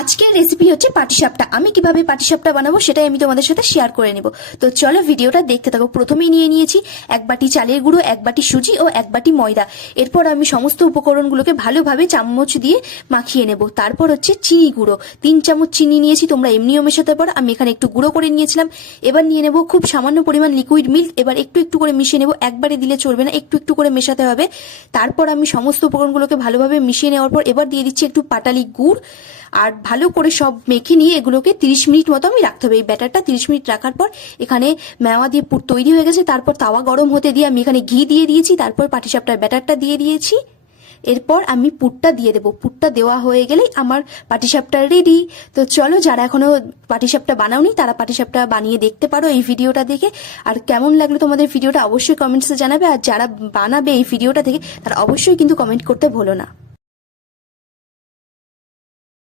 আজকের রেসিপি হচ্ছে পাটিসাপটা। আমি কিভাবে পাটিসাপটা বানাবো সেটাই আমি তোমাদের সাথে শেয়ার করে নেব। তো চলো ভিডিওটা দেখতে থাকো। প্রথমেই নিয়ে নিয়েছি 1 বাটি চালের গুঁড়ো, 1 বাটি সুজি ও 1 বাটি ময়দা। এরপর আমি সমস্ত উপকরণগুলোকে ভালোভাবে চামচ দিয়ে মাখিয়ে নেব। তারপর হচ্ছে চিনি গুঁড়ো, 3 চামচ চিনি নিয়েছি, তোমরা এমনিও মেশাতে পারো, আমি এখানে একটু গুঁড়ো করে নিয়েছিলাম। এবার নিয়ে নেব খুব সামান্য পরিমাণ লিকুইড মিল্ক। এবার একটু একটু করে মিশিয়ে নেব, একবারে দিলে চলবে না, একটু একটু করে মেশাতে হবে। তারপর আমি সমস্ত উপকরণগুলোকে ভালোভাবে মিশিয়ে নেওয়ার পর এবার দিয়ে দিচ্ছি একটু পাটালি গুড়, আর ভালো করে সব মেখে নিয়ে এগুলোকে 30 মিনিট মতো আমি রাখতে হবে। এই ব্যাটারটা 30 মিনিট রাখার পর এখানে মেওয়া দিয়ে পুর তৈরি হয়ে গেছে। তারপর তাওয়া গরম হতে দিয়ে আমি এখানে ঘি দিয়ে দিয়েছি, তারপর পাটিসাপটার ব্যাটারটা দিয়ে দিয়েছি। এরপর আমি পুরটা দিয়ে দেবো। পুরটা দেওয়া হয়ে গেলেই আমার পাটিসাপটা রেডি। তো চলো, যারা এখনো পাটিসাপটা বানাওনি তারা পাটিসাপটা বানিয়ে দেখতে পারো এই ভিডিওটা দেখে। আর কেমন লাগলো তোমাদের ভিডিওটা অবশ্যই কমেন্টসে জানাবে, আর যারা বানাবে এই ভিডিওটা দেখে তারা অবশ্যই কিন্তু কমেন্ট করতে ভুলো না।